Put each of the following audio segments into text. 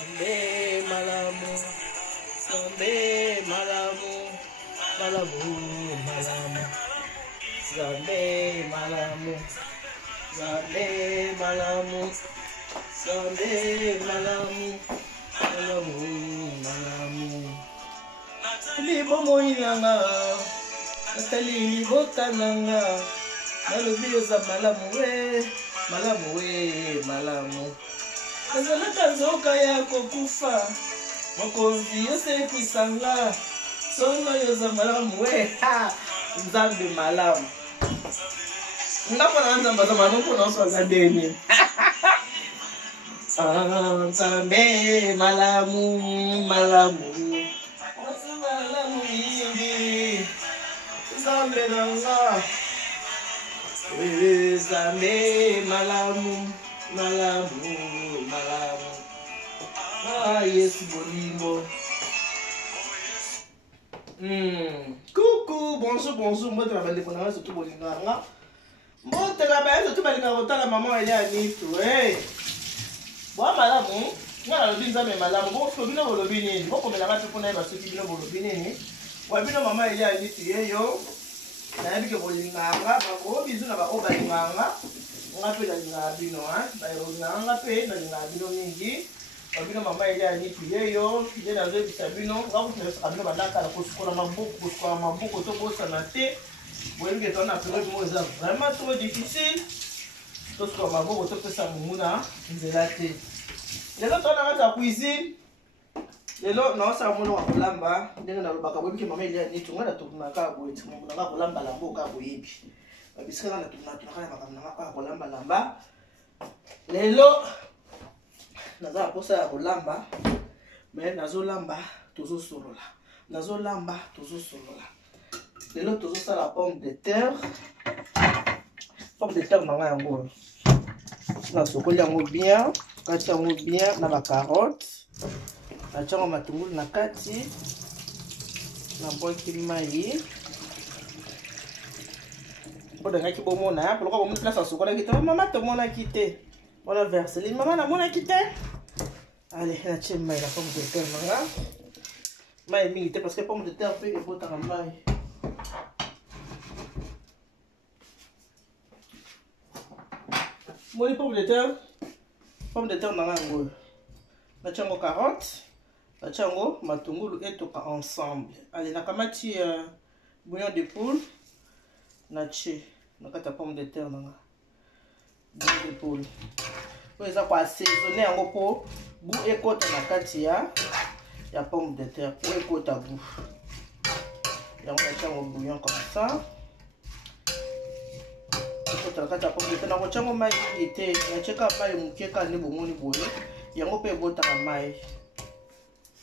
Zambe malamu, Zambe malamu, malamu, malamu. Zambe malamu, Zambe malamu, Zambe malamu, malamu, malamu. Libo moinanga, Natali libo kananga, Nalubi za malamu we, malamu we, malamu. Nazalaka nzoka yako kufa, mokonzi yose kwisanga, sono yoza malamu we, ha, Nzambe malamu. Ngapona nzamba za malamu na oswa za deni. Nzambe malamu, malamu. Malamu yingi, Nzambe nanga. Nzambe malamu, malamu, malamu. Yesu bolingo. Coucou, bonjour, bonjour. Moi, tu vas aller prendre surtout bolinga. Moi, tu vas aller surtout bolinga. Autant la maman elle est à Nice, ouais. Bon, malamu. Moi, le binza mais malamu. Bon, faut bien le biner. Bon, comme la maman pour n'aller ceux qui bien le biner. Ouais, bien maman elle est à Nice, yo. Na yabi ke bolinga. Ba bisou na ba obalinga. On appelle la linga bino, hein. Ba on appelle la linga bino mingi. Babino mama ile ani tuyeyo ile na zo bisabino ngaku tunesa bino badaka la kosukola mabuko to bosa na te wenge tona période mo za vraiment trop difficile to so mabuko to pesa mumuna nzela te lelo tona ngata cuisine lelo na osa muno wa kulamba ndenge na lobaka bobi ke mama ile ani tungana to na ka bo etu mo na kulamba la mboka bo yebi babisika na tunakana makamna ka kulamba lamba lelo naza posa ya kolamba mais nazolamba tozosolola nazolamba tozosolola lelo tozosala pomme de terre nanga yango nasokoli yango bien kati yango bien na ba carotte natiango matungulu na kati nabwaki mai bodangaki bomona poloka bomona place asokolaki te mama tomonaki te wala verseline mama namonaki te. Allez, la tienne maille, la pomme de terre, là. Maille minute parce que pomme de terre fait des bottes en maille. Moi, les pommes de terre, dans l'angle. La tienne carotte, la tienne matungulu et tout ensemble. Allez, la kamati bouillon de poule, la tienne, la pomme de terre, dans bouillon de poule. Vous avez assaisonner en repos. Goût et côte na kati ya pomme de terre pour écoute à goût. Donc on va au bouillon comme ça. Écoute la kati ya pomme de terre. On va chango mai ité. On cheka mai muke ka ne bomoni boye. Yango pe bota ka mai.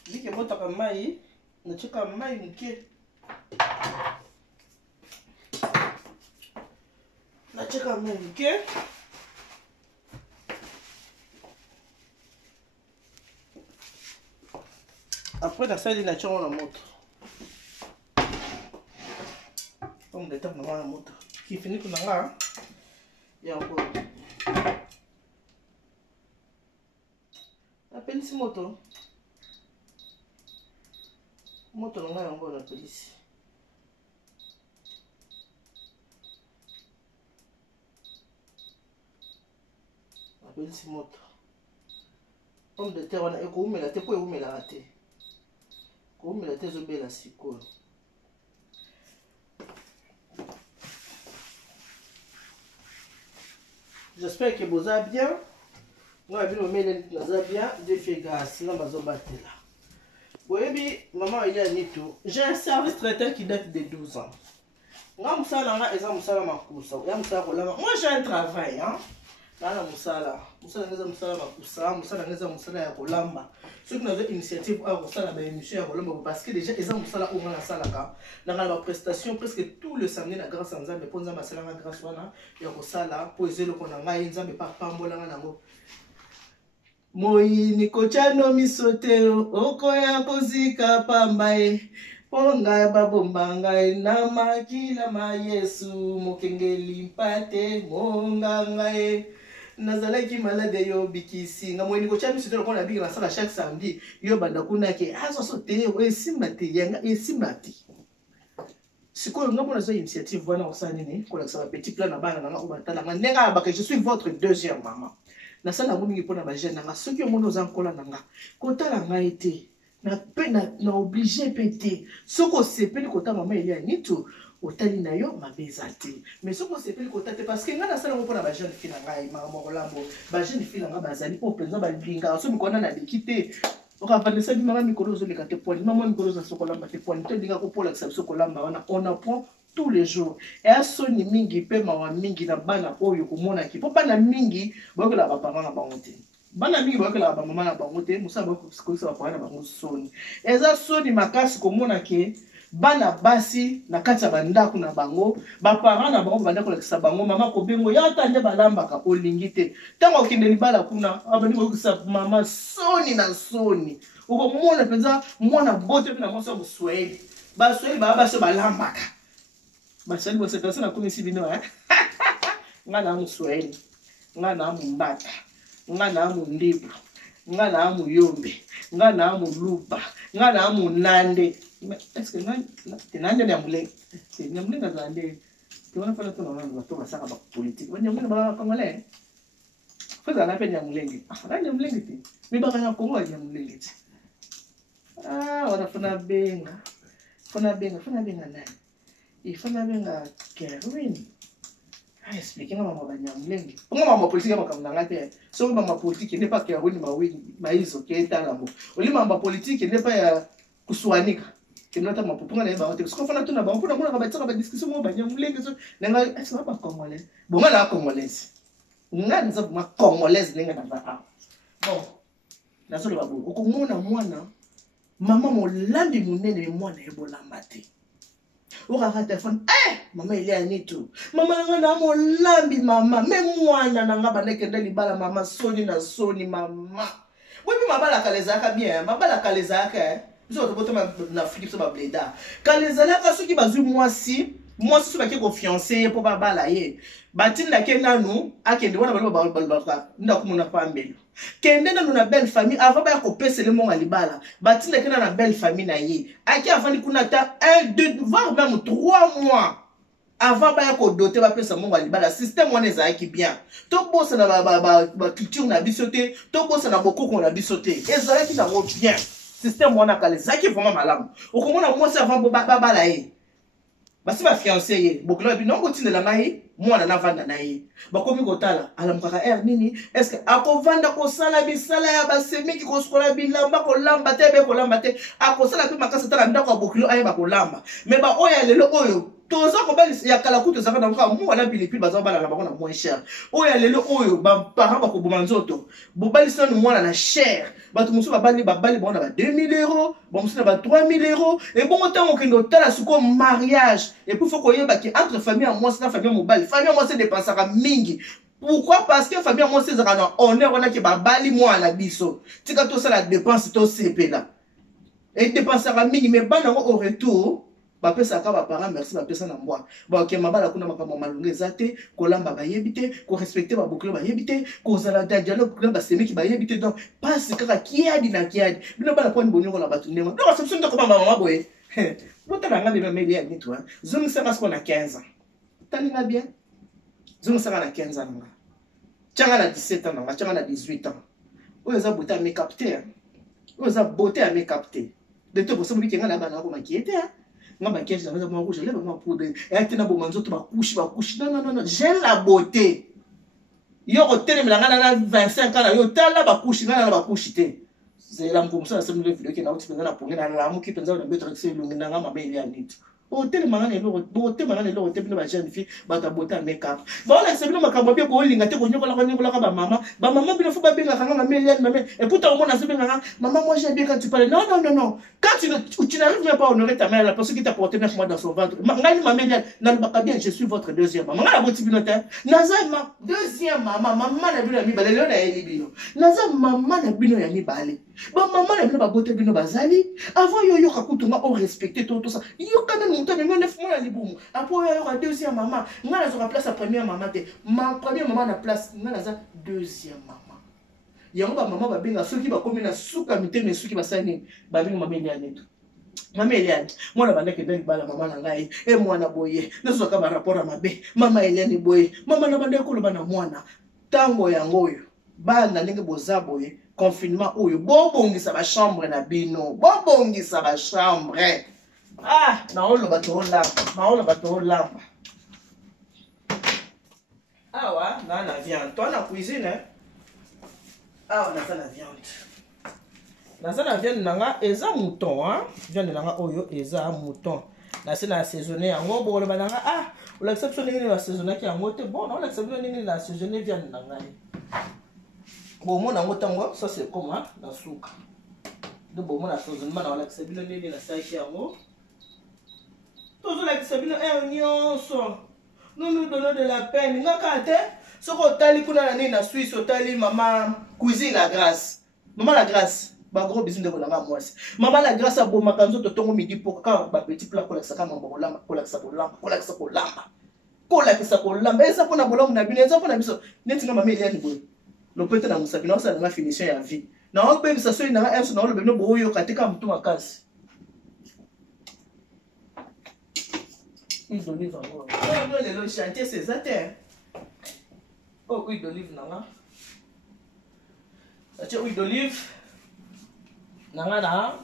Dike bota ka mai, na cheka mai muke. Na cheka mai muke. Après, la salle de nature, on la montre. Pomme de terre, on la montre. Qui finit pour la il y a encore. Appelle ici moto. Moto, on a encore l'appel ici. Appelle ici moto. Pomme de terre, on a écoumé la tête pour écoumer la raté. Comme la tête de la sicole. J'espère que vous allez bien. Moi, je vais bien. Je fais grâce. Sinon, je vais battre là. Oui, maman, il y a Nito. J'ai un service traiteur qui date de 12 ans. Moi, j'ai un travail. Hein? Nana musala ngeza musala makusa musala ngeza musala ya kolamba ceux qui n'avaient initiative à musala ba émission ya kolamba parce que déjà ils ont musala au moins sala ka dans la prestation presque tout le samedi na grâce à Nzambe pour Nzambe sala na grâce wana ya kosala po ezelo kona ngai Nzambe pa pambola nango moyini kochano misote okoya kozika pambae ponga babomba ngai na makila ma Yesu mokengeli mpate monga ngai nazalaki malade yo bikisi nga moyeni ko chami sito ko na biki na sala chaque samedi yo banda kuna ke aso so te esimba te yanga esimba te sikoyo nga mona zo initiative wana osani ni ko la sa petit plan na bana nga obatala nga nenga ba que je suis votre deuxième maman na sala ngo mingi pona ba jeune nga soki yo mona ozankola nga kotala nga été na pe na obligé pété soko sepeli kota mama elia nitu otali na yo mabezate mais soko sepeli kota te parce que nga na sala ngo pona ba jeune fille na ngai mama kolambo ba jeune fille nga bazali po penza ba linga so mikona na likite okapandisa di mama mikolo zo lekate poani mama mikolo za sokolamba te poani to linga ko pola kisa sokolamba wana on apprend tous les jours et à soni mingi pe mawa mingi na bana oyo komona ki po bana mingi boyokola ba parents na bango te bana mingi boyokola ba mama na bango te musa boyokola ba parents na bango soni eza soni makasi komona ke bana basi na kati ya bandako na bango ba parents na bango bandako lekisa bango mama ko bengo ya tande balambaka olingi te tango okende libala kuna abandi boyokola mama soni na soni ukomona penza mwana bote na moso busweli basweli baba so balambaka basali bose personne na komisi bino nga na musweli nga na mumbata nga na mundibu nga na muyombe nga na muluba nga na munande est-ce que nande ya mulenge ya mulenge zande tona fala tona na to basaka ba politique ba nyamule ba kongole faza na pe ya mulenge ya mulenge ti mi ba kana kongo ya mulenge ti wana funa benga nani ifana benga Kerwin expliquer maman banyamulenge ngo maman politique makamanga te so maman politique n'est pas Kerwin maizo keta lambo oli maman politique n'est pas ya kuswanika kinota mapupunga na ba te so fana tuna ba mpona mona ba tsaka ba discussion mo banyamulenge so nga est-ce pas congolais bon nga na congolaise nga nza ma congolaise nenga na ba bon na so le babu okomona mwana mama molambi munene mwana ebolamba te okaka telefone mama elia nitu mama nanga na molambi mama me mwana nanga bandekende libala mama soni na soni mama webi mabala kalezaka bien mabala kalezaka biso to na Afrique so ba bleda kalezaka soki bazui mwasi so baki confiance po babala ye batinda ke nanu akende wana balba ndakumuna pambelo kende nanu na belle famille avant ba ko pesele mo libala batinda ke na belle famille na ye aki afani kuna ta 1 2 voire même 3 mois avant ba ko doter ba pesa mo libala système wana ezaki bien to bossa na ba culture na bisoté to bossa na bokoko na bisoté ezalaki na mo bien système wana kalezaki vraiment malamu okomona mo sa avant babala ye basi ba fiancé ye bokolo bi non kotine la ngai mwana na vanda na ye bakomi kotala alamukaka nini est-ce que akovanda ko sala bisala ya basemiki ko skola bilamba ko lamba te be ko lamba te akosala pe makasa tala ndako bokolo aye ba ko lamba mais ba oya lelo oyo toza ko bali ya kala kuto zaka na mwa mwana pilipili baza bala na bakona moins cher oya lelo oyo ba parents ba ko boma nzoto bobali sonu mwana na cher batu musu babali bona ba 2000 €, bon musu na ba 3000 €, et bon temps okendo tala suko mariage et puis faut koyeba ki entre famille à moi na famille mobile famille moi c'est dépensaka mingi. Pourquoi? Parce que famille moi c'est zaka honneur wana ki babali mwana biso tika to ça la dépense to CP là et dépensaka mingi mais bana au retour ba pesa ka ba parents merci ba pesa na mbwa ba ok mabala kuna makambo malunga ezate ko lamba ba yebite ko respecter ba bokolo ba yebite ko zala da dialogue kuna ba semeki ba yebite donc passe kaka kiadi na kiadi bino bala kwa mbonyo la batu ndema donc ça to ko ba mama boye bota na ngami ba meli ya nitu zoom ça parce qu'on a 15 ans tani na bien zoom ça na 15 ans nga tchanga na 17 ans nga tchanga na 18 ans oyo za bota me capter oyo za beauté à me capter de to boso mbi kenga na bana ko makiete nga ba kiasi na moi rouge lève moi poudre et tena bo manzoto ba couche non j'ai la beauté yo hôtel melanga na 25 ans yo tala ba couche na ba couche te c'est la comme ça me vidéo qui na uti penza na pongena la mu ki penza na betre que c'est lunga nga mabeli ya nit hôtel manga ne lo hôtel manga ne lo hôtel ba jeune fille ba ta beauté make-up ba la sebino makambo be ko linga te ko nyokola ka ba mama bino fo ba benga kanga na meli ya mame et pourtant on a se benga maman moi j'aime bien quand tu parles non quand tu n'arrives même pas à honorer ta mère la personne qui t'a porté 9 mois dans son ventre ngani mame na ba bien je suis votre deuxième maman la boti bino te naza ma deuxième maman na bino mi balé na eli bino naza maman na bino ya ni balé ba maman na bino ba bote bino bazali avant yo ka kutunga on respecter tout ça yo kana monté mais on est fou la liboum après il y aura deuxième maman nga na zo place la première maman te ma première maman na place nga na za deuxième maman yango ba maman ba benga soki ba komi na suka mitene soki ba sani ba benga maman ya neto maman Eliane mwana bandeke ndani bala maman na ngai e mwana boye nazo ka ba rapport mabe maman Eliane boye maman na bandeko lo bana mwana tango yango oyo bana ndenge boza boye confinement oyo bobongisa ba chambre na bino bobongisa ba chambre ah na olo bato lamba awa na viande toi na cuisine awa na la viande na viande nanga eza mouton hein viande nanga oyo eza mouton na se na assaisonner yango bo le bananga ah o l'exception ndenge na assaisonner ki yango te bon na l'exception ndenge na assaisonner viande nanga bon mon nango tango ça c'est comment la souka de bon mon assaisonnement na l'exception ndenge na sa ki yango toujours l'exception oignon so nous donnons de la peine ngaka te soko tali kuna na nini na Suisse otali maman cuisine la grâce maman la grâce ba gros bisous de bolanga mwasi maman la grâce abo makanzo to tongo midi pour ka ba petit plat kola saka mambo bolamba kola kisa kolamba esa pona bolamu na bino esa pona biso neti na maman Eliane boy lo pete na musabi na sa na finition ya vie na on pe bisa so na enso na lo beno boyo katika mtu makasi huile d'olive encore non le chantier c'est ça terre oh huile d'olive nanga ça huile d'olive nanga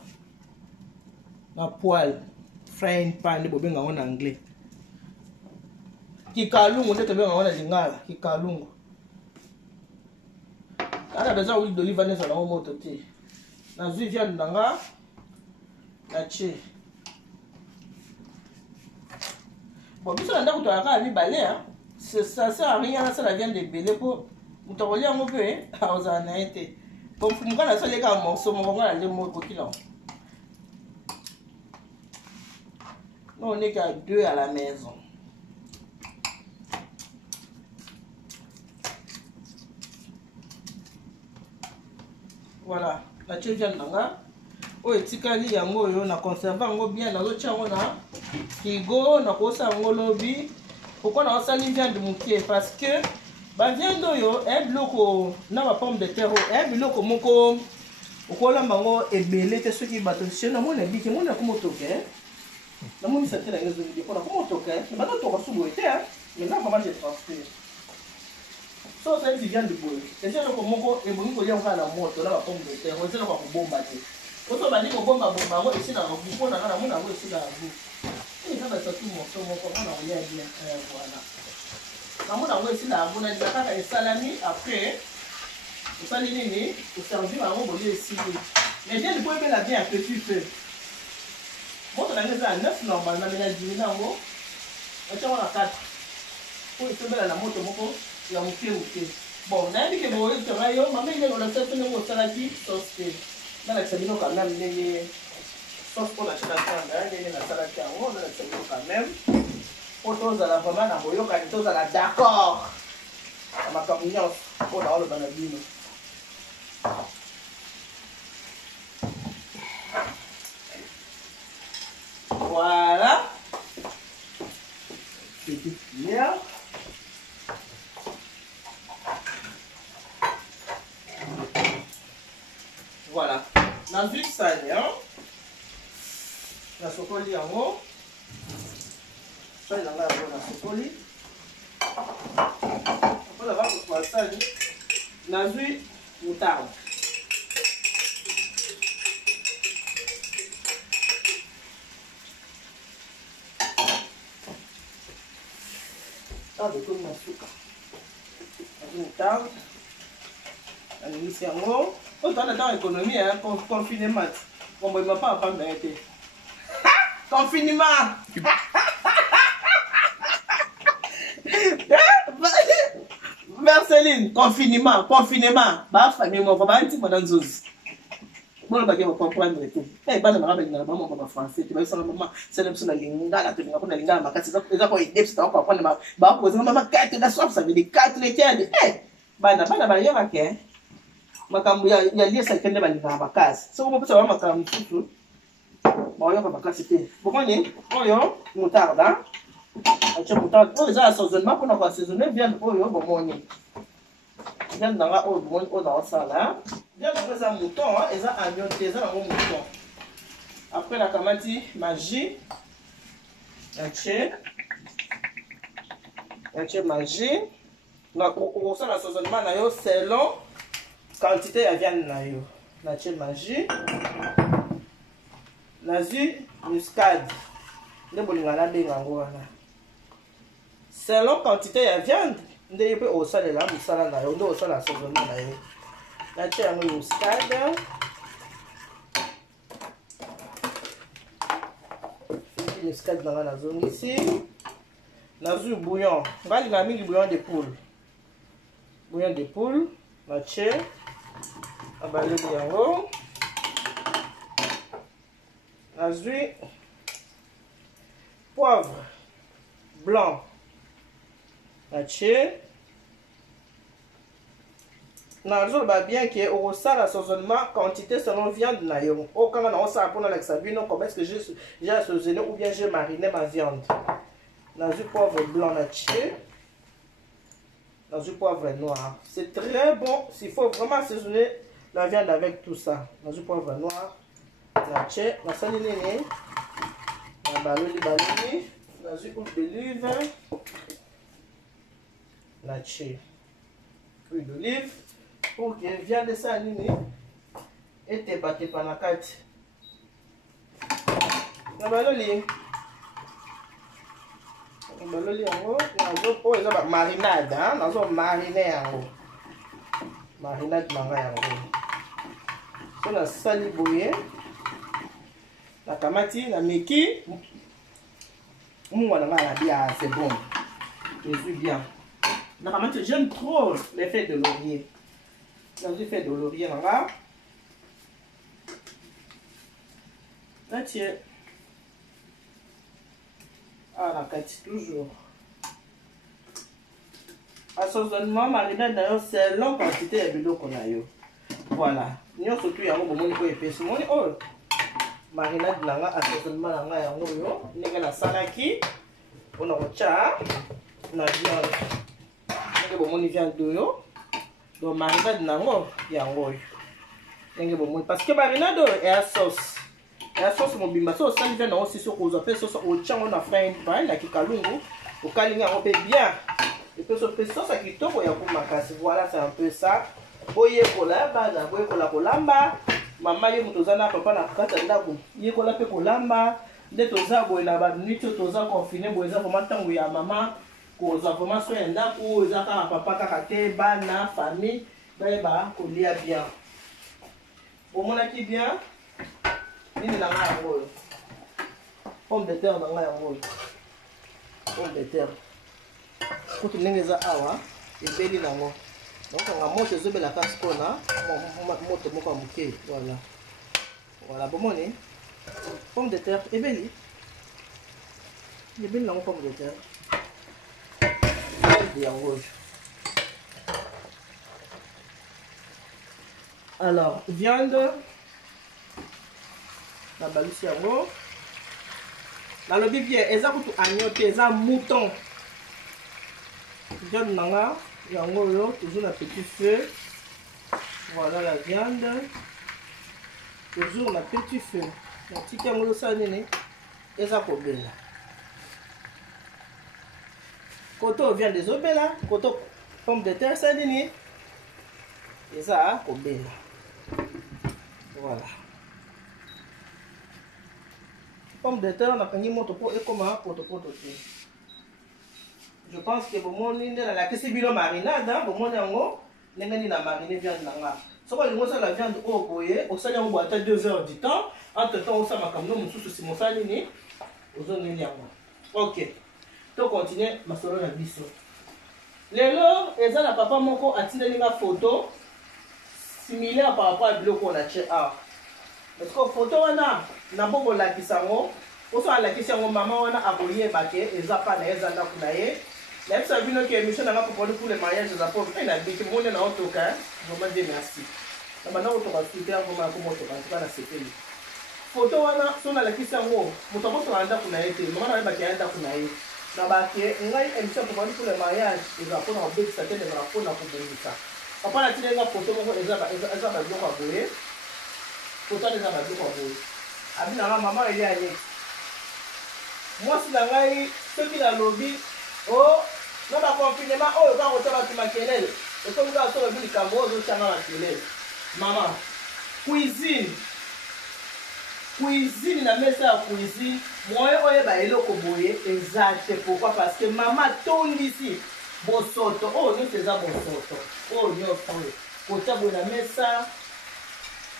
na poêle frying pan bo benga en anglais kikalungu ndio benga wana lingala kikalungu ana besoin huile d'olive anesa na moto te na zui viande nanga na che bon biso nda kuto aka mibale ça sert à rien ça la viande de belé pour mutokoli yango pe aoza na ete bon mukana so leka morceau moko ngala le moko kilo non on est qu'à 2 à la maison voilà la viande nanga o etikali yango yo na conserve yango bien na zo chango na frigo na kosa yango lobi pourquoi na osali viande mukie parce que ba viande oyo e biloko na ba pomme de terre e biloko moko okolamba ngo ebele te soki bato chena mona biki mona kumotoke na moni sa tela ngezo biki pona kumotoke ba to ko subo ete mais na maman de transfert so ça dit viande boye et je ko moko e bongi ko lianga na moto na ba pomme de terre o tela ko bomba te oto bani ko bomba ngo esi na ko pona na mona ngo esi na ngo et ça va sortir mon son mon comment on y a bien voilà na mona ngo esi na ngo na daka ka salami après o sali nini o servir ngo bo esi mais bien le point la bien à petit feu moto na ngeza 9 normalement na dîner ngo acha wana 4 pour itombela na moto moko ya muke bon na ndike bo yo travayo mama ile on a fait ngo saladi sauce na la sabino quand même les sauce pour la chata ndenge na saladi yango na la sabino quand même auto za la vraiment na boyo ka to za la d'accord ma communion pour dans le banabino voilà petite cuillère voilà na vite salé hein la sokoli yango ça il a la sokoli après la va pour ça na vite moutarde ça de comme un sucre moutarde la mise yango autant de temps économie hein confinement bon moi m'a pas m'arrêter confinement Marceline confinement ba famille mo ba nti pendant zozi bon ba ke ba comprendre tout eh ba na ba na ba mo ba français tu ba ça maman c'est même sur la lingala tu ngakona lingala makati za ko idepsi ta ko prendre ba ko maman 4 la soif ça veut dire 4 les tiens eh bana ba yeba ke makambo ya liesa kende balingaka makasi soko mopesa ba makambo misusu Bon, on va pas citer. Pourquoi ni? Oyo, moutarde, hein? Tu moutarde. Oh, déjà assaisonnement pour nous assaisonner viande. Oyo, bon, ni. Viande dans la eau, on dans ça là. Viande après ça mouton, hein? Et ça agneau, déjà un mouton. Après la kamati, magie. Magie. On ça l'assaisonnement na yo selon quantité de viande na yo. Magie. Nazi muscade. Selon quantité de viande, on peut aussi aller là, on doit aussi l'assaisonnement na yo. Nazi muscade. Muscade dans la zone ici. Nazi bouillon. On va aller mis bouillon de poule. Bouillon de poule. Nazi. Abalé de yango. Nazi poivre blanc. Nazi. Nazi bien que au ça l'assaisonnement quantité selon viande na yo. Au quand on ça pour la sabino comment est-ce que j'ai assaisonné ou bien j'ai mariné ma viande. Nazi poivre blanc nazi. Nazi poivre noir. C'est très bon s'il faut vraiment assaisonner la viande avec tout ça. Nazi poivre noir. Nazi na saline na baloli nazi huile d'olive. Nazi huile d'olive. Pour que viande ça nini et tepa na kati na baloli yango nazo po eza ba marinade hein nazo mariner yango marinade nanga yango so na sali boye na kamati na meki mwana nanga bien c'est bon je suis bien na kamati j'aime trop l'effet de laurier. J'ai fait de laurier là. Là, tiens. Ah, la carte toujours. Assaisonnement, marinade d'ailleurs, c'est longue quantité de l'eau qu'on a eu. Voilà. Nous surtout, il y a un moment où il pèse. Oh, marinade là, assaisonnement là, il y a un moment où il y a un salaki. On a un chat. On a viande. Il y a un moment où il y a un viande. Donc marinade nango yango ndenge bomoni parce que marinade est à sauce. Et la sauce mobimba so ça vient aussi sur cause fait sauce au chango na fry pan na kikalungu au kalinga on peut bien. Et puis sauce ça kitoko ya ko makasi voilà c'est un peu ça. Boye kolamba na boye kolamba mama ye mutozana papa na kata ndako ye kola pe kolamba nde toza boye na ba nuit toza confiné boye za vraiment tango ya mama koza vraiment so enda ko za ka papa kaka te bana famille ba kolia bien omona ki bien nini na nga yango pomme de terre na nga yango pomme de terre kutu ndenge za awa ebeli nango donc nga moto ezobela kasi kona moto moko ya moke voilà bomoni pomme de terre ebeli nango pomme de terre et en rouge. Alors, viande, la balise yango. Dans le bibier, ils ont tout agnoté, ils ont mouton. Viande nanga, yango toujours la petit feu. Voilà la viande. Toujours la petit feu. La petite yango ça nene, ils ont probé. Koto vient des obéla, koto pomme de terre sardine. Et ça, obéla. Voilà. Pomme de terre, on a pris mon topo et comment poto. Je pense que bon mon ligne la question bilo marinade, bon mon yango, n'engani na mariner viande nanga. So quoi le la viande au boye, au sanya on boit 2 heures du temps. Entre temps, on s'en va comme nous, mon sous si mon saline, aux zones yango. Ok. To continuer ma solo na biso. Lelo eza na papa moko atindeli nga photo similaire par rapport à biloko na che a. Parce que photo wana na boko la kisango, oso ala kisango mama wana akoyeba ke eza pa na eza ndako na ye. La bisa bino ke émission na pour le mariage za pauvre na biki monde na otoka, vraiment Dieu merci. Na maintenant otoka super vraiment ko moto ka na sepeli. photo wana sona la kisa ngo moto ko anda kuna yete mama na ba ki anda kuna yete na ba ki ngai emission pour le mariage et va pour obéir certaines va pour na ko bongisa papa na tinga photo moko eza ba biloko boye photo eza ba biloko boye abi na mama ile ani moi si la ngai ce qui la lobby oh na ba confinement oh ka ko taba ki makelele e ko nga so bi kambo zo changa makelele mama cuisine na mesa ya cuisine moye oyeba eloko boye exacte pourquoi parce que mama tondisi bosoto oh nyonso eza bosoto oh nyonso kota boye na mesa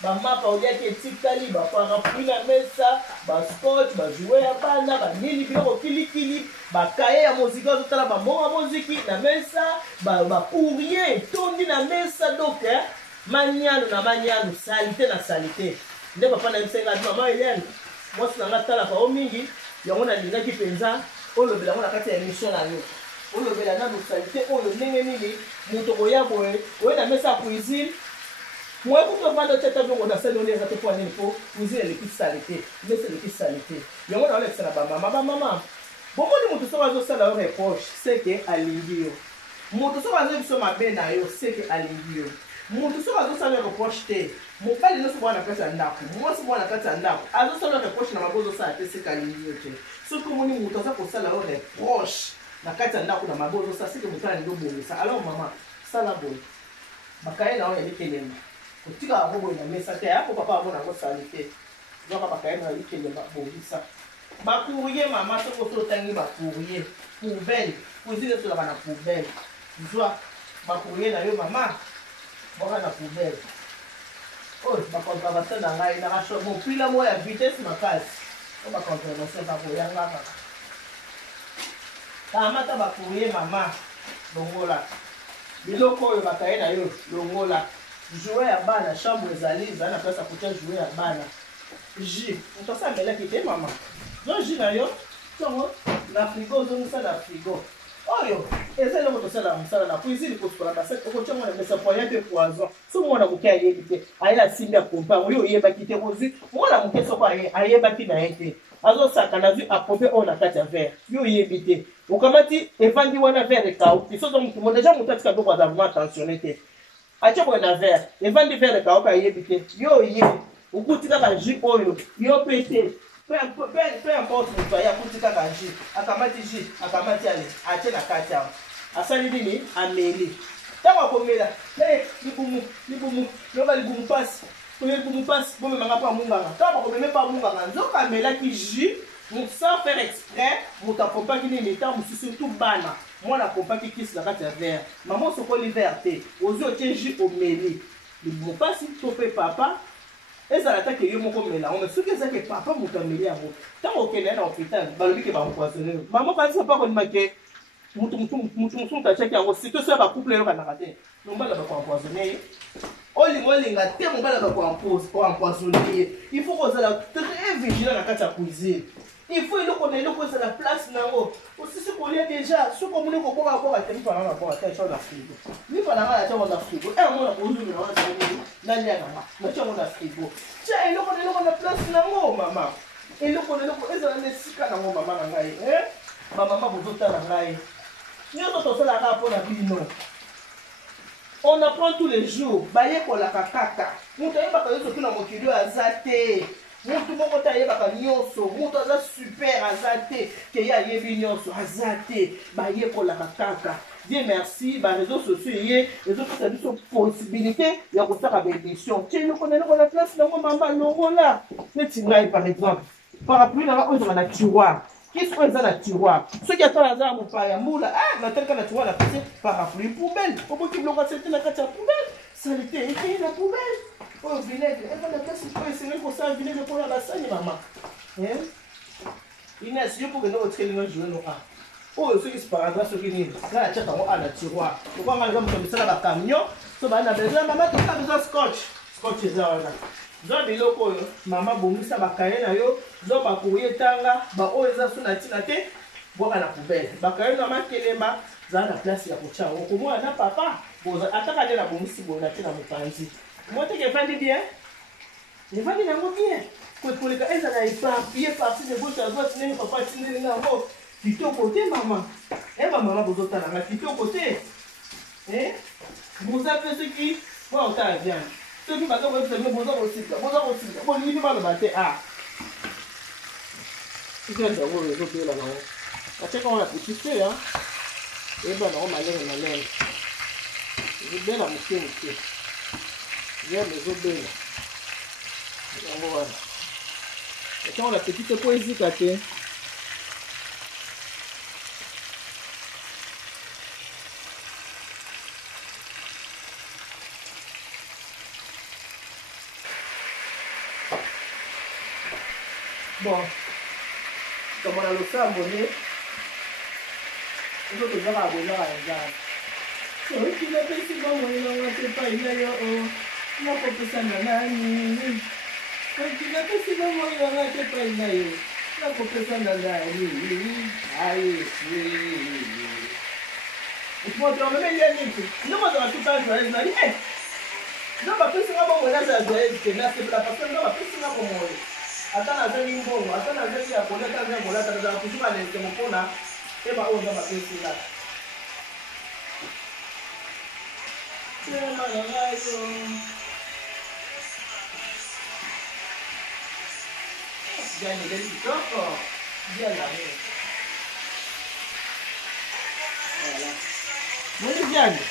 bamapa oliaki etikali baparapluie na mesa bascotch bajouer ya bana banini biloko kilikili bakaye ya moziki ozotala bambongo moziki na mesa bacourrier etondi na mesa donc maniano na maniano salite na salite nde papa na bisenga ati mama Hélène mwasi na nga talaka o mingi yango nalingaki mpenza olobela yango na kati ya émission na yo olobela na salite oyo ndenge nini moto koya boye oye na mesa ya cuisine moye kuto vanda teta bongo na sali oleza te po nini po cuisine eleki salite mesa eleki salite yango na olekisa na bamama bomoni moto soki azosala yo reproche seke alingi yo moto soki azoyi biso mabe na yo seke alingi yo moto soki azosala reproche te mobali nyonso mwana na kati ya ndako mwasi mwana na kati ya ndako azosala reproche na mabe ozosala te seke alingi yo te soki omoni moto aza kosala yo reproche na kati ya ndako na mabe ozosala seke moto alingi obongisa alors mama sala boye bakaye na oyo elikelemba kotika yango boye na mesa te yako papa amona yango sali te zoka bakaye na elikelemba bongisa bacourrier mama soki oso otangi bacourrier poubelle cuisine ezolaka na poubelle zwa bacourrier na yo mama boka na poubelle oyo baconservation na ngai nakasho mopila mo ya vitesse makasi o baconservation bakoyangaka kamata bacourrier mama longola biloko oyo bakaye na yo longola jouer ya bana chambre ezali na place ya kotia jouer ya bana jus moto asamelaki te mama zo jus na yo tongo na frigo ozongisa na frigo oyo eza eloko tosala mosala na cuisine kosukola basete okotia mwana mesa poya te poison soki mwana moke ayebi te aye na simbi ya kompango oyo oyebaki te ozwi mwana moke soko ayebaki na ye te azosaka na zwi aproprie oyo na kati ya verre yo oyebi te okamati evandi wana verre ekauki sozo motumo deja moto atika biloko aza vraiment attentionne te atie boye na verre evandi verre ekauki ayebi te yo oyebi okuti kaka jus oyo yo pe te peu importe moto aye akuti kaka jus akamati jus akamati ale atie na kati awa asali nini ameli ntango akomela libumu loba libumu mpasi oyo libumu mpasi bomemanga mpo amunganga ntango bakomeme mpo amunganga nzoka amelaki jus sans faire exprès moto akompaki nini ntango mosusu surtout bana mwana akompaki kisi na kati ya verre mama osokoli verre te ozwi otie jus omeli libumu mpasi to mpe papa ezala take yo moko mela ngo soki ezake papa moto ameli yango ntango okende na hôpital balobi ke bampoisonne mama kanisa mpa kondima ke mutu tachaki yango sito so ya bacouple eyokanaka te mobala bakoempoisonne ye olinga te mobala bakoempoisonne ye il faut kozala très vigilant na kati ya cuisine il faut eloko na eloko ezala place nango osisi kolia déjà soki omoni kobokaboka te mipana na boka te atya na frigo mipana nga natyango na frigo mona kozumina wana nalia nanga natyango na frigo tia eloko na eloko na place nango mama eloko na eloko ezala na esika nango mama na ngai bamama bozotala ngai nyonso tosalaka mpona bino on apprend tous les jours bayekolaka kaka moto ayebaka yo soki na mokili oyo aza te motu moko te ayebaka nyonso moto aza super aza te ke ye ayebi nyonso aza te bayekolaka kaka Dieu merci baréseaux sociaux ye ezopesa biso possibilité ya kosaka baémission tie eloko na eloko na place nango mama longola neti ngai par exemple parapluie nanga oyo ezaka na tiroir kisi oyo eza na tiroir soki atala aza na mopaya mbula natalika na tiroir na pese parapluie poubelle oboki biloko asalite na kati ya poubelle salite ekei na poubelle oyo vinaigre eza na place oyo esengeli kosala vinaigre mpona basani mama ines yo pokende otikelinga joeno oyo soki sparadrap soki nini nga atiaka yango na tiroir okwanga eza moto misala bacamion so baa na besoin mama toka besoin scotch eza wana zo biloko oyo mama bongisa bakaye na yo zo bakourrier etanga baoyo eza so na ntina te bwaka na poubelle bakaye na makelemba zala na place ya kotia yango komona na papa ataka nde na bongisi boye na te na mopanzi moteke efandi bien evandi nango bien koekoleka ezala éparpillé parti de gauche à droite ndenge papa atindelinga yango kitoko te mama bamama bozotalanga kitoko te boza mpe soki mwa otala viande soki baza koyebisa bino boza kosika bolingi mpe baloba te viande yango oyo ezobela nango batiaka ngo na petit fe eyeba nango malenge ezobela moke viande ezobela yango wana batiaka ngo na petit fe mpo ezika te bon comme on a le sang abonné il faut que je vais abonner à la gamme so tu ne peux pas moi non c'est pas il y a on a pas ça nani tu ne peux pas moi non c'est pas il y a on a pas ça nani aïe il faut que on me mette les non moi dans tout ça je vais dire non pas plus ça bon là ça doit être que là c'est la personne non pas plus ça bon moi ata nazali mbongo ata nazali ya koleta ata kolata nazala kusuka nete mopona eba oyo nzamba pesila sema na ngayo gani deli kitoko dia la me voilà mwini viande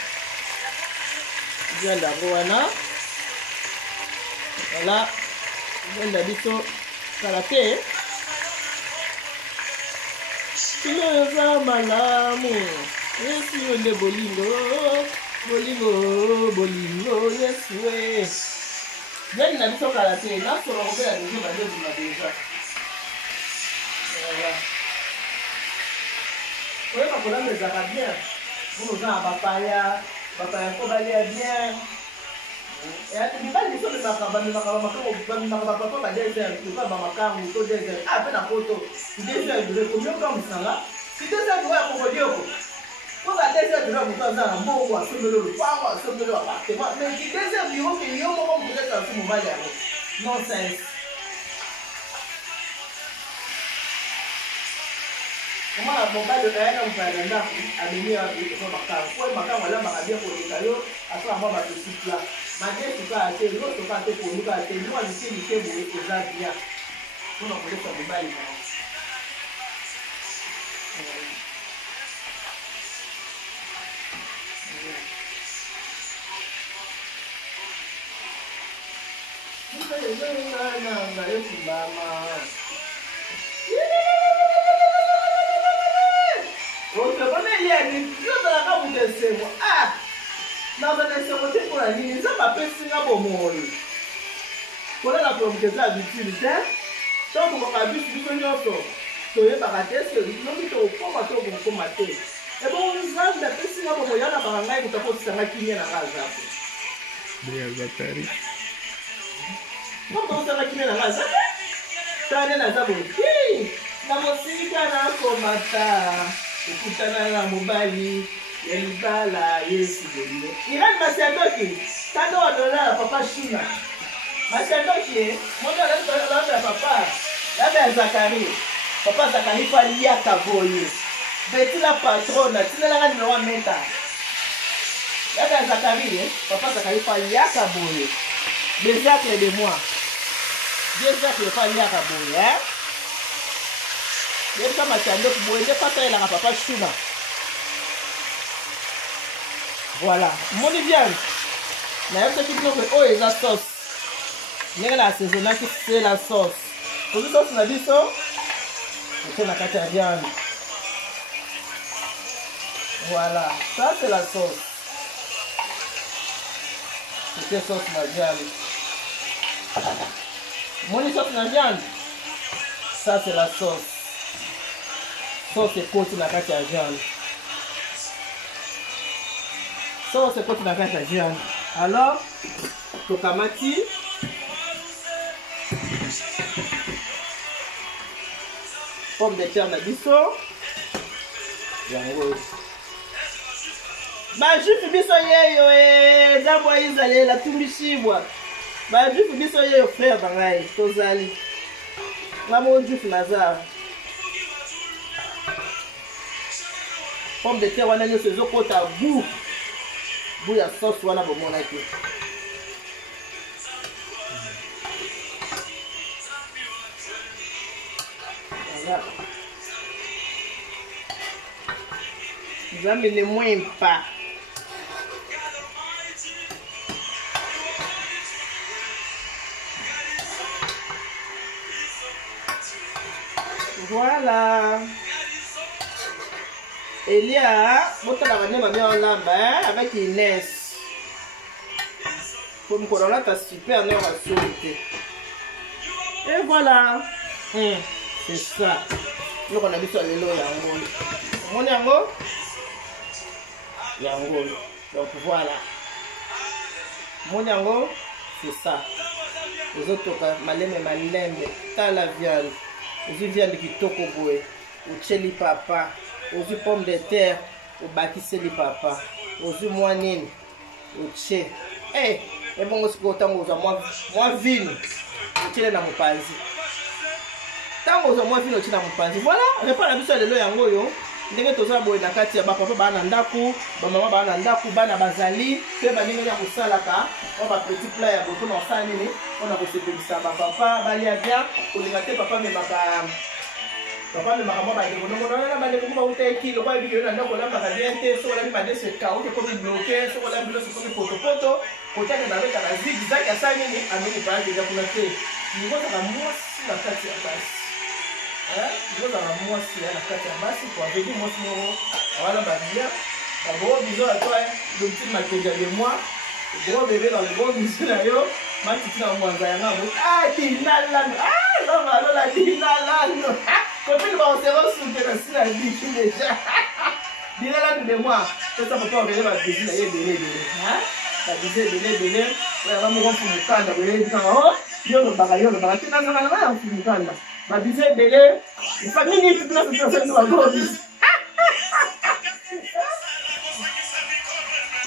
wana voilà viande biso karate kilo eza malamu yesu yo nde bolingo yesu e viande na biso karate nasolo kobela deje badebuna deja oyeba kolamba ezaka bien bono oza na bapaya mpo balia bien mibali biso bamemaka bapapa ba desert toka bamakangu to desert mpe na poto desert dure komioka mosanga si desert dure ya kokodioko mpo ba desert dure moto aza na mbongo asombeli lupango asombeli apartement mais ki desert biroke yo moko motoekaka si mobali yango nonsense omwana mobali oyo ayaka mopaya na ndako amemi wapi eza makangu po makangu alambaka bien koleka yo asoka mwa batosipla madesu kaka te nyonso kaka te pondu kaka te mwa mike boye eza bien mpona koleka mobali na nanga yokumbama otokomeliani yozalaka moto esengo nazana esengo te mpona nini nzambe apesinga bomoyo kolala promoke eza habitude te tokomaka biso nyonso toyebaka te soki tokokoma to kokoma te ebongo nzambe apesinga bomoyo yana baka ngai moto akosisanga kimia na nga aza te okosanga kimia na nga aza te tane naza boye na mosika nakomata okutana na mobali ya libala yesu bolingo irani masiandoki tando wadola papa shuna masiandoki moto alanda papa laba ya zakari papa zakari po aliaka boye betila patrona tinelanga nimero meta laba ya zakari papa zakari po aliaka boye désacre de moi désacre po aliaka boye yebisa masiandoki boye nde pata elanga papa shuna voilà moni viande nayebisaki biloko oyo eza sauce ndenge na assaisonnaki c'est la sauce ozwi sauce na biso otie na kati ya viande voilà ça c'est la sauce otie sauce na viande moni sauce na viande ça c'est la sauce sauce ekoti na kati ya viande sauce ekoti na kati ya viande alors tokamati pomme de terre na biso yango bajupe biso yeyo eza bwa izalela tumbishibwa Ba juif biso ye frère bangai tozali. Ngamo juif nazar. Pomme de terre wana nyonso ezokota goût. Goût ya sauce wana bomonaki. Voilà. Nzambe ne mwembi pa. Voilà. Elia, botala bane mami olamba avec Inès. Pour me connaître ta super nez à sauter. Et voilà. C'est ça. Nous on a mis sur le lot yango. On yango. Yango. Donc voilà. Mon yango, c'est ça. Les autres maleme t'as la viande. Ozu viande kitoko boye. Ucheli papa. Ozu pomme de terre. Obakiseli papa. Ozu mwanini. Uche. Eh, et bon aussi tango za moi vino. Uchele na mupanzi. Tango za moi vino uchele na mupanzi. Voilà, repas na biso lelo yango yo. Ndenge toza boye na kati ya bapapa bana ndaku, ba mama bana ndaku, bana bazali, pe baninga ya kosalaka, on ba petit plat ya boto na osala nini, on a kosepelisa ba papa balia bien, olinga te papa me maka papa me maka mwa de bono bono na bande kuma uta kilo kwa biyo na ndako la maka bien te, so la mi bande se ka o ko bi bloquer, so la bilo so ko bi poto poto, kota na beka na zigzag ya sa nini, ameni pa ya kuna te. Ni ngota ka mwasi na kati ya basi. Vous avez moi si la carte à base pour avec moi voilà bah bien gros bisous à toi le petit maquillage de moi gros bébé dans le gros bisous là yo ma petite na moi za yanga ah dinala ah non bah non la dinala non quand il va se ressourcer dans la vie déjà dinala de moi ça ça peut regarder ma bisous là belé hein la bisous belé là va me rendre pour me kanda belé non yo no baga tina na na pour me kanda ma bisou belé il faut minute toute la situation va gros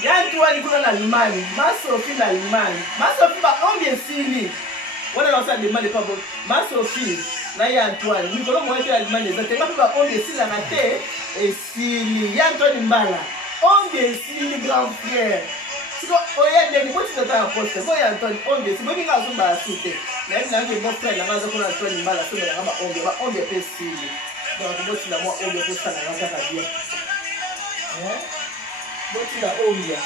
Yantuani kuna na Allemagne, Masofi na Allemagne. Masofi ba combien sili? Wana na sa demande pas bon. Masofi na Yantuani, ni kolo mo ete Allemagne za tenga ba combien sili na te et sili Yantuani mbala. Combien sili grand frère. Siko oya de ni boti ta poste. Ko Yantuani combien sili boki nga zumba sute. Na ina nge bon frère na ngaza kuna Yantuani mbala so na ba combien pe sili. Donc boti na mo combien pe sa na ngaza ka bien. Boti la ombia.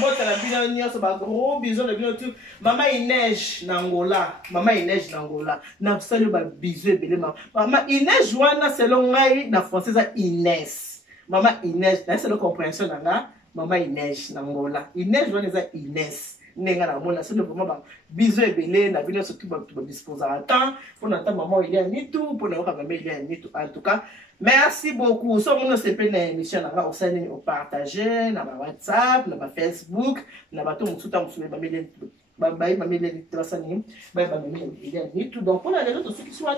Mota la bino nyonso ba gros bisous le bino tout. Mama Inès na Angola. Mama Inès na Angola. Na salut ba bisous ebele mama. Mama Inès wana selon ngai na français za Inès. Mama Inès, na c'est la compréhension na Mama Inès na Angola. Inès wana za Inès. Nenga na mona c'est le vraiment ba bisous ebele na bino surtout ba disposer à temps pour n'entendre maman il y a ni tout pour n'avoir maman il y a ni tout en tout cas. Merci beaucoup. So mon se pe na émission na au sein au partager na ba WhatsApp, na ba Facebook, na ba to musuta musube ba mele ba mele trasani, ba mele il y a ni tout donc pour la les autres ceux qui sont là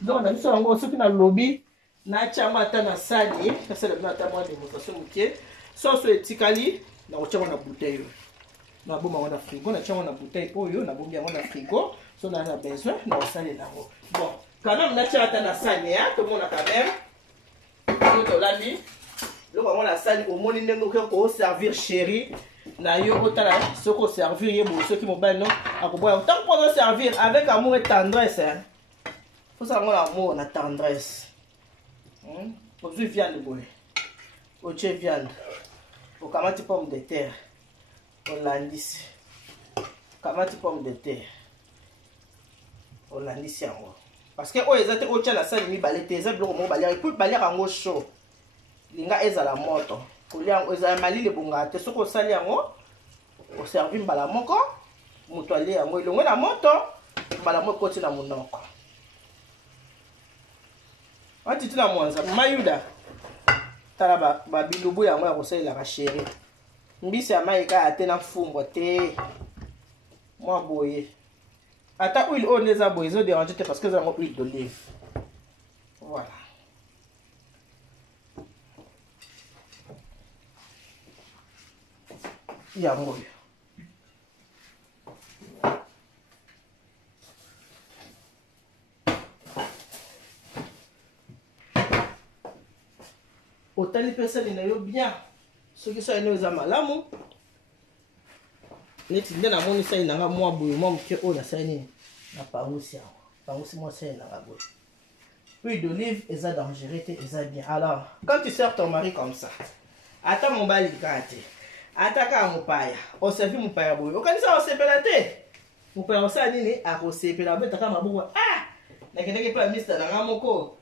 donc on a vu ça encore ceux qui na lobby na chama ta na sali, ça c'est le matin moi démonstration mukie. So so etikali na ochama na bouteille. Na bomba wana frigo na chama na bouteille oyo na bomba wana frigo so na a besoin na osali na ngo. Bon, quand même na chata na sali hein, tout le monde a quand même tout l'ami. Le moment la sali au monde ndenge ko servir chéri na yo otala ce ko servir yebo ceux qui mo ba non akoboya tant pour servir avec amour et tendresse hein. Faut ça avoir amour na tendresse. Au viande boy. Au viande. Au kamati pomme de terre. Hollandis. Kamati pomme de terre. Hollandis yango. Parce que o ezate o tia la sali mi balete ezate biloko mo balia pour balia yango chaud. Linga ezala moto. Kolia ezala malile bonga te soko sali yango. O servi mbala moko. Muto ali yango ilongo na moto. Mbala moko tina munoko. Wati tina mwanza mayuda. Tala ba bilubu yango ya kosala la chérie. Mbisi ya maika atena fumbo te. Moi boye. Ata huile on les a boye zo déranger te parce que ça a huile d'olive. Voilà. yango yo otali mpe sali na yo bien soki sali nayo eza malamu neti nde namoni sali nanga mwa boye mwa moke oyo nasali nini napangusi yango pangusi mwa sali nanga boye huile d'olive eza dangereux te eza bien. Alors quand tu sers ton mari comme ça ata mobali kaka te ata kaka mopaya oservi mopaya boye okanisa osepela te mopaya osala nini akosepela obetaka maboko nakendaki mpe amista nanga moko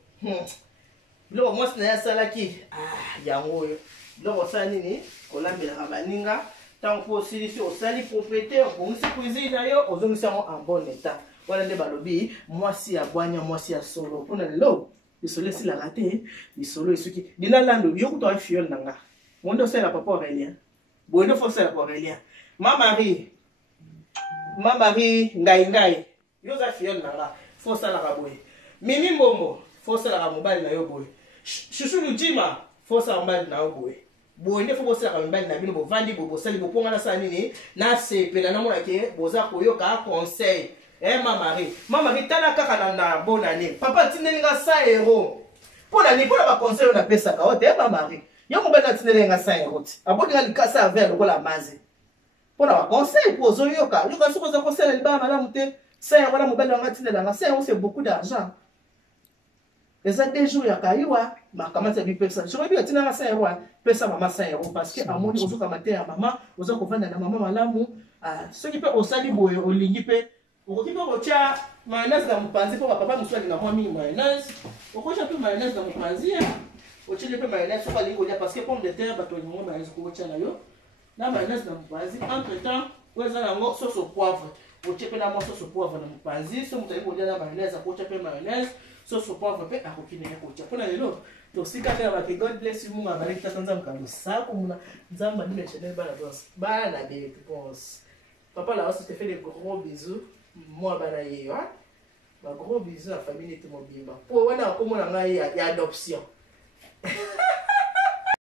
biloko mwasi na ye asalaki yango oyo biloko osala nini kolambelaka baninga ntango mpo osilisi osali propriété obongisi cuisine na yo ozongisi yango en bon état wana nde balobi mwasi ya bwanya mwasi ya solo mpona lelo lisolo esilaka te lisolo esuki dina lando yo kutoka fiole na nga monde osala papa Aurélien boye nde fo osala pa Aurélien ma mari ngai yo oza fiole na nga fo osalaka boye mimi mbombo fo osalaka mobali na yo boye Chouchou Lutima fo osala mobali na yo boye boye nde fo bosalaka mibali na bino bovandi bosali bopongana sala nini nasepela namonake boza koyoka conseil ma mari tala kaka na bonne année papa atindeli nga 100 euros mpona nini mpona baconseil oyo napesaka o te ma mari yo mobali atindeli nga 100 euros te abondinga likasa ya vere lokola maze mpona baconseil mpo ozoyoka yoka soki oza kosala libala malamu te 100 euros na mobali wanga atindelanga 100 euros c'est beaucoup d'argent eza 2 jours ya kayua makamati ya bipesa soki atinanga 100 euros pesa mama 100 euros parce que amoni ozokama te ya mama oza kovanda na mama malamu soki mpe osali boye olingi mpe okoki mpe kotia mayonnaise na mopanzi mpo bapapa mosusu alinga mwa mingi mayonnaise okotia mpe mayonnaise na mopanzi otieli mpe mayonnaise soki alingi kolia parce que pomme de terre bato balingo mayonnaise okotia na yo na mayonnaise na mopanzi entre temps oyo eza nango sauce au poivre otie mpe na mwa sauce au poivre na mopanzi so moto alingi kolia na mayonnaise akotia mpe mayonnaise sauce au poivre mpe akoki ndenge kotia mpona lelo tosika mpe abake god bless you mungu abaleki tata nzambe kalosako muna nzambe adime chanel bana na belle réponse papa là aussi te fait des gros bisous moi bana yeyo ba gros bisous à famille neti mobimba po wana akomona ngai ya adoption